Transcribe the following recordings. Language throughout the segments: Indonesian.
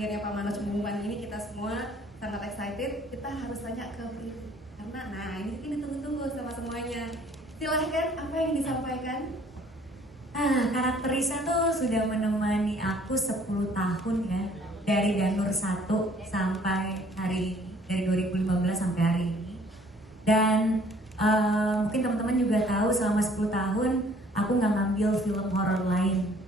akhirnya Pak Manoj mengumumkan ini, kita semua sangat excited. Kita harus tanya ke Priti karena ini ditunggu-tunggu sama semuanya. Silahkan, apa yang disampaikan? Karakter Risa tuh sudah menemani aku 10 tahun ya, dari Danur 1 sampai hari ini, dari 2015 sampai hari ini. Dan mungkin teman-teman juga tahu selama 10 tahun aku nggak ngambil film horor lain.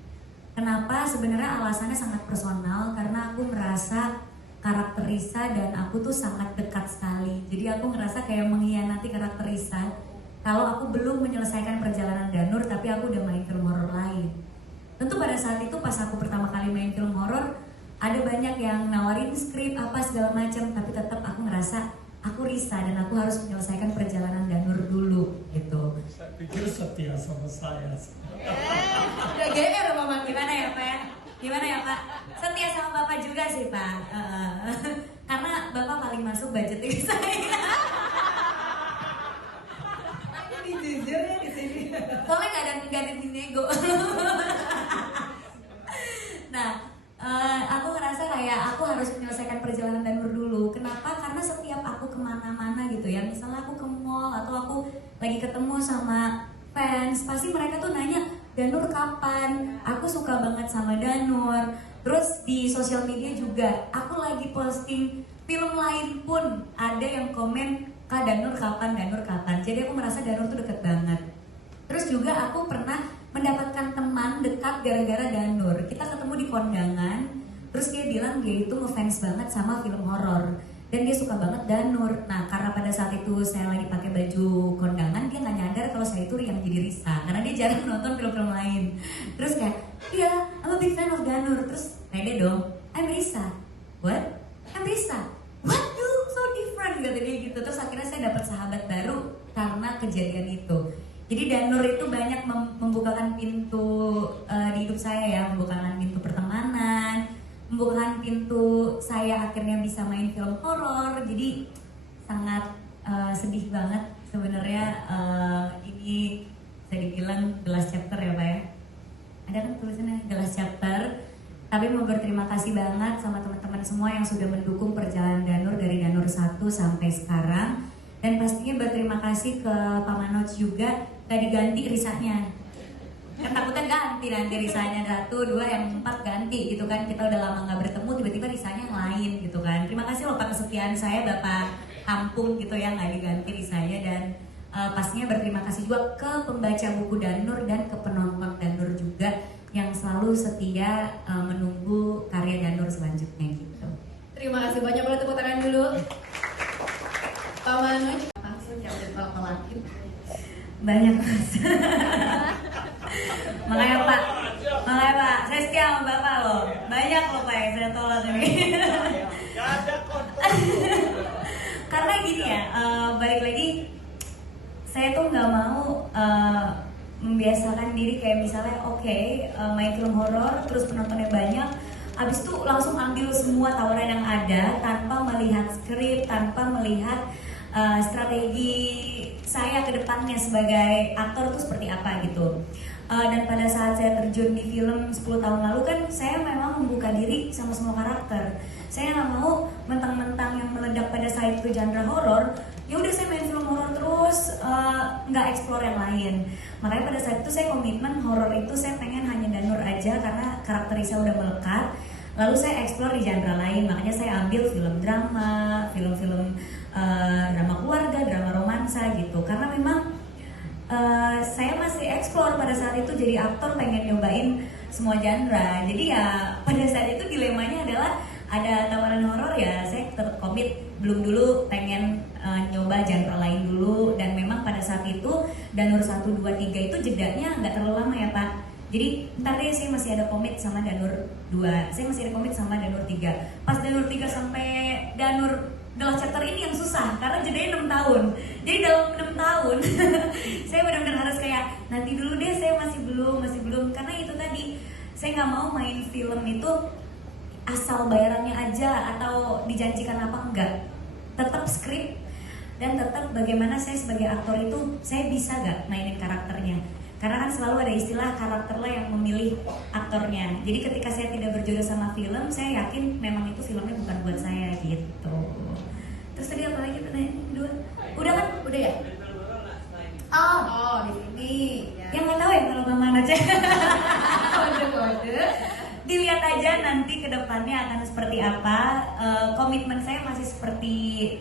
Kenapa? Sebenarnya alasannya sangat personal, karena aku merasa karakter Risa dan aku tuh sangat dekat sekali. Jadi aku ngerasa kayak mengkhianati karakter Risa kalau aku belum menyelesaikan perjalanan Danur tapi aku udah main film horor lain. Tentu pada saat itu pas aku pertama kali main film horor, ada banyak yang nawarin skrip apa segala macam, tapi tetap aku ngerasa aku Risa dan aku harus menyelesaikan perjalanan Danur dulu gitu. Saya pikir setia sama saya. Udah GR Mama. Gimana ya Pak? Gimana ya Pak? Setia sama Bapak juga sih Pak. Karena Bapak paling masuk budget saya. Jujur ya di sini. Soalnya nggak ada nego. Nah, aku ngerasa kayak aku harus menyelesaikan perjalanan Danur dulu. Kenapa? Karena setiap aku kemana-mana gitu ya, misalnya aku ke mall atau aku lagi ketemu sama fans, pasti mereka tuh nanya, Danur kapan? Aku suka banget sama Danur. Terus di sosial media juga, aku lagi posting film lain pun ada yang komen, Kak Danur kapan, Danur kapan. Jadi aku merasa Danur tuh deket banget. Terus juga aku pernah mendapatkan teman dekat gara-gara Danur. Kita ketemu di kondangan, terus dia bilang dia itu ngefans banget sama film horor dan dia suka banget Danur. Nah karena pada saat itu saya lagi pakai baju kondangan, dia nggak nyadar kalau saya itu yang jadi Risa karena dia jarang nonton film-film lain. Terus kayak, iya, I'm a big fan of Danur. Terus pede dong, I'm Risa. What? I'm Risa. What? You so different, kata dia gitu. Terus akhirnya saya dapat sahabat baru karena kejadian itu. Jadi Danur itu banyak membukakan pintu di hidup saya ya, membukakan pintu pertemanan, membukakan pintu saya akhirnya bisa main film horor. Jadi sangat sedih banget sebenarnya. Ini bisa dibilang the last chapter ya Pak ya. Ada kan tulisannya the last chapter. Tapi mau berterima kasih banget sama teman-teman semua yang sudah mendukung perjalanan Danur dari Danur 1 sampai sekarang. Dan pastinya berterima kasih ke Pak Manoj juga, gak diganti Risanya. Kan takutnya ganti nanti Risanya 1, 2, yang 4 ganti gitu kan. Kita udah lama gak bertemu, tiba-tiba Risanya yang lain gitu kan. Terima kasih loh Pak kesetiaan saya, Bapak Kampung gitu ya, gak diganti Risanya. Dan pastinya berterima kasih juga ke pembaca buku Danur dan ke penonton Danur juga yang selalu setia menunggu karya Danur selanjutnya gitu. Terima kasih banyak, boleh tepuk tangan dulu. Pak Manoj, langsung ya udah pelan-pelan. Banyak Mas. Makanya Pak, saya setia sama Bapak loh. Banyak loh Pak yang saya tolak ini. Karena gini ya, balik lagi, saya tuh nggak mau membiasakan diri kayak misalnya main film horor terus penontonnya banyak, abis itu langsung ambil semua tawaran yang ada tanpa melihat skrip, tanpa melihat strategi saya ke depannya sebagai aktor itu seperti apa gitu. Dan pada saat saya terjun di film 10 tahun lalu kan saya memang membuka diri sama semua karakter. Saya nggak mau mentang-mentang yang meledak pada saat itu genre horor, ya udah saya main film horor terus, nggak explore yang lain. Makanya pada saat itu saya komitmen horor itu saya pengen hanya Danur aja karena karakter Risa udah melekat. Lalu saya explore di genre lain, makanya saya ambil film drama, film-film drama keluarga, drama romansa gitu. Karena memang saya masih explore pada saat itu jadi aktor, pengen nyobain semua genre. Jadi ya pada saat itu dilemanya adalah ada tawaran horor ya saya tetap komit, belum dulu pengen nyoba genre lain dulu. Dan memang pada saat itu Danur 1, 2, 3 itu jedanya nggak terlalu lama ya Pak. Jadi ntar deh saya masih ada komit sama Danur 2, saya masih ada komit sama Danur 3. Pas Danur 3 sampai Danur The Last Chapter ini yang susah karena jedanya 6 tahun. Jadi dalam 6 tahun saya benar-benar harus kayak nanti dulu deh, saya masih belum karena itu tadi saya nggak mau main film itu asal bayarannya aja atau dijanjikan apa enggak. Tetap skrip dan tetap bagaimana saya sebagai aktor itu saya bisa gak mainin karakternya. Karena kan selalu ada istilah karakterlah yang memilih aktornya. Jadi ketika saya tidak berjodoh sama film, saya yakin memang itu filmnya bukan buat saya gitu. Terus tadi apa lagi pertanyaan kedua? Udah kan? Udah ya? Oh, di sini. Ya. Yang nggak tahu ya kalau Mama aja. Kode-kode. Dilihat aja nanti ke depannya akan seperti apa. Komitmen saya masih seperti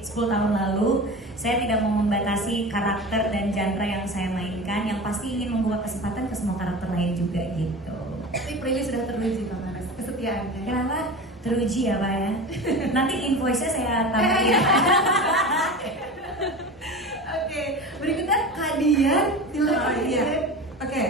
10 tahun lalu. Saya tidak mau membatasi karakter dan genre yang saya mainkan. Yang pasti ingin membuka kesempatan ke semua karakter lain juga gitu. Tapi Prilly sudah teruji Bang Anas kesetiaannya. Kenapa? Teruji ya Pak ya. Nanti invoice-nya saya tambahin. Oke, berikutnya Kak Dian. Oh iya. Oke,